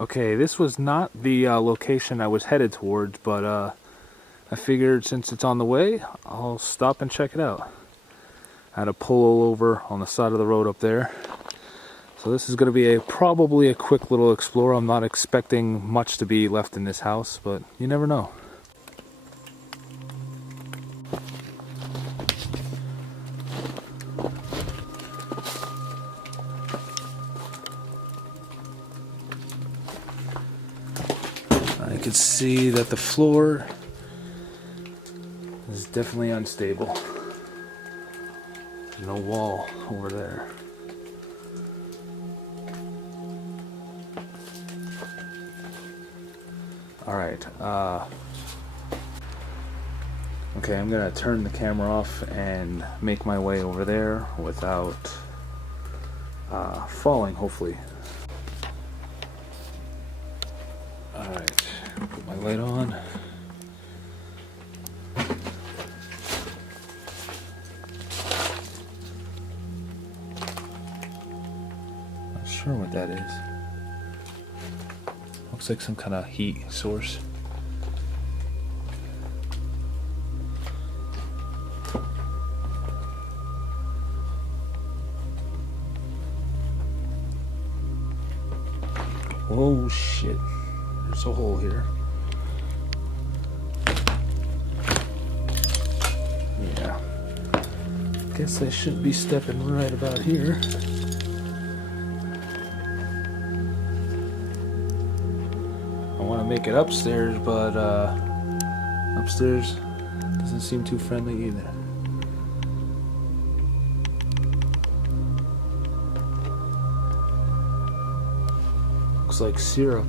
Okay, this was not the location I was headed towards, but I figured since it's on the way, I'll stop and check it out. I had to pull over on the side of the road up there. So this is going to be probably a quick little explore. I'm not expecting much to be left in this house, but you never know. I can see that the floor is definitely unstable. There's no wall over there. Alright, okay, I'm gonna turn the camera off and make my way over there without falling, hopefully. Alright, put my light on. Not sure what that is. Looks like some kind of heat source. Oh shit. There's a hole here. Yeah. Guess I shouldn't be stepping right about here. I want to make it upstairs, but upstairs doesn't seem too friendly either. Looks like syrup.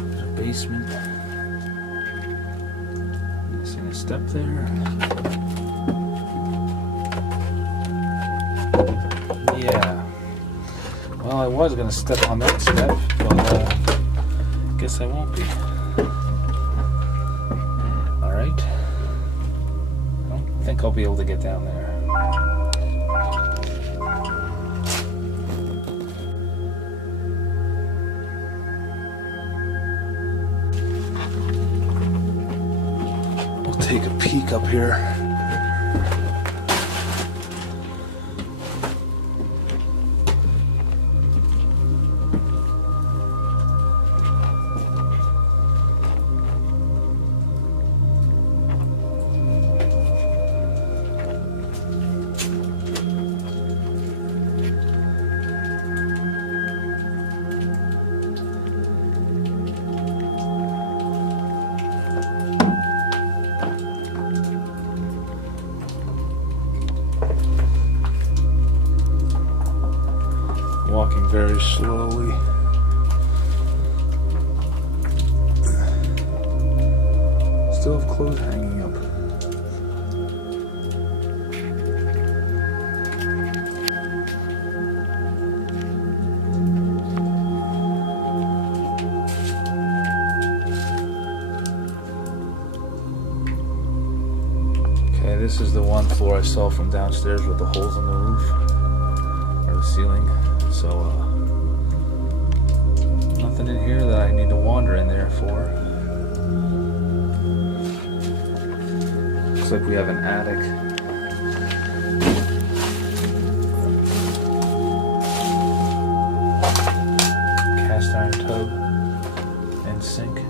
There's a basement. Missing a step there. Yeah. Well, I was gonna step on that step, but guess I won't be. Alright. I don't think I'll be able to get down there. We'll take a peek up here. Walking very slowly. Still have clothes hanging up. Okay, this is the one floor I saw from downstairs with the holes in the roof or the ceiling. So, nothing in here that I need to wander in there for. Looks like we have an attic. Cast iron tub and sink.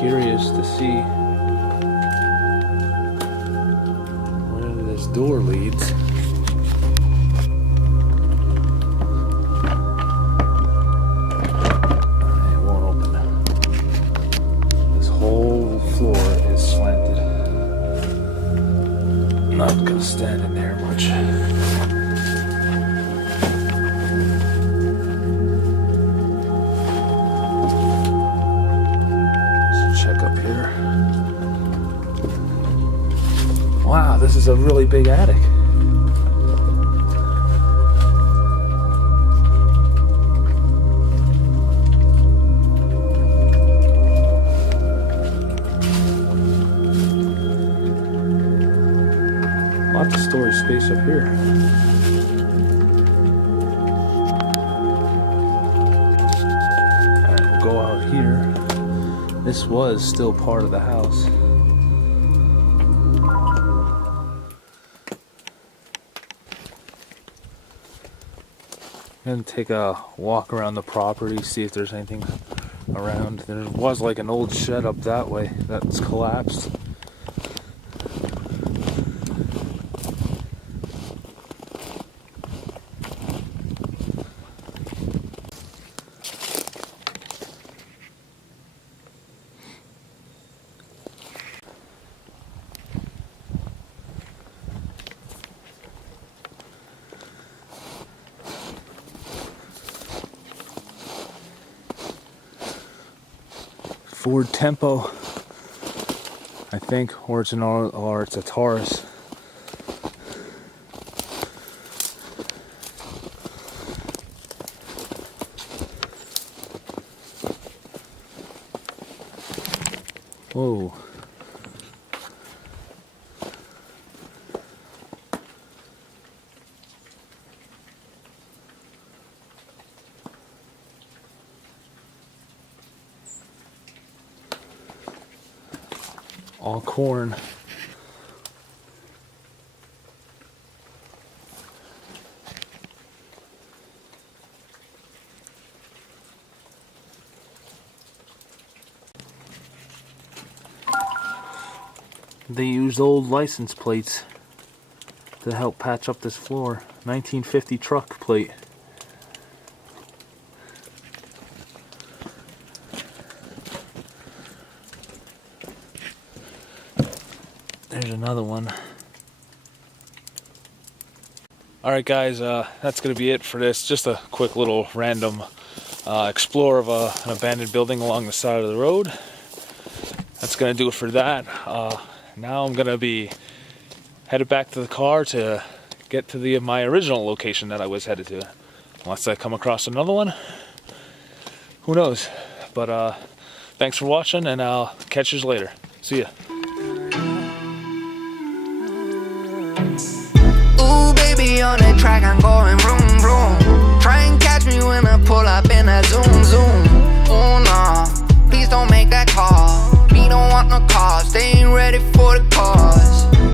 Curious to see where this door leads. It won't open. This whole floor is slanted. I'm not gonna stand in there much. this is a really big attic. Lots of storage space up here. Alright, we'll go out here. This was still part of the house. I'm gonna take a walk around the property, see if there's anything around. There was like an old shed up that way that's collapsed. Ford Tempo, I think, or it's a Taurus. Whoa. All corn. They used old license plates to help patch up this floor. 1950 truck plate. There's another one. Alright guys, that's going to be it for this. Just a quick little random explore of an abandoned building along the side of the road. That's going to do it for that. Now I'm going to be headed back to the car to get to my original location that I was headed to. Unless I come across another one. Who knows? But thanks for watching, and I'll catch you later. See ya. On the track, I'm going vroom vroom. Try and catch me when I pull up in a zoom zoom. Oh no, please don't make that call. We don't want no call.